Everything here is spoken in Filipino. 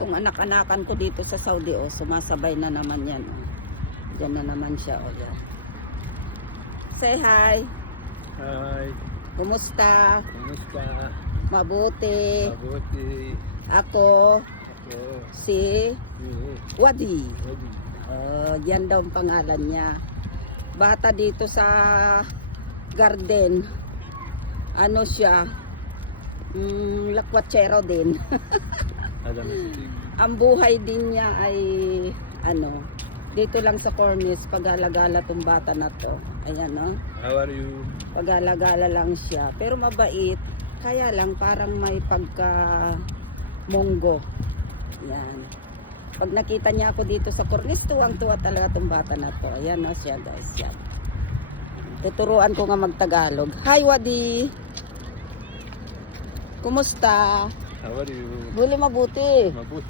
Itong anak-anakan ko dito sa Saudi, oh, sumasabay na naman yan. Oh. Diyan na naman siya, oh, yan. Say hi. Hi. Kumusta? Kumusta? Mabuti. Mabuti. Ako, Ako. si Wadi. Ready. Yan daw ang pangalan niya. Bata dito sa garden. Ano siya? Lakwatsero din. Alam mo. Ang buhay din niya ay ano, dito lang sa Cornice, pag-alagala tong bata na to. Ayan, no? How are you? Pag-alagala lang siya. Pero mabait. Kaya lang parang may pagka monggo. Yan. Pag nakita niya ako dito sa Cornice, tuwang-tuwa talaga tong bata na to. Ayan, no, siya guys. Yan. Tuturuan ko nga magtagalog. Hi, Wadi! Kumusta? How are you? Buli mabuti. Mabuti.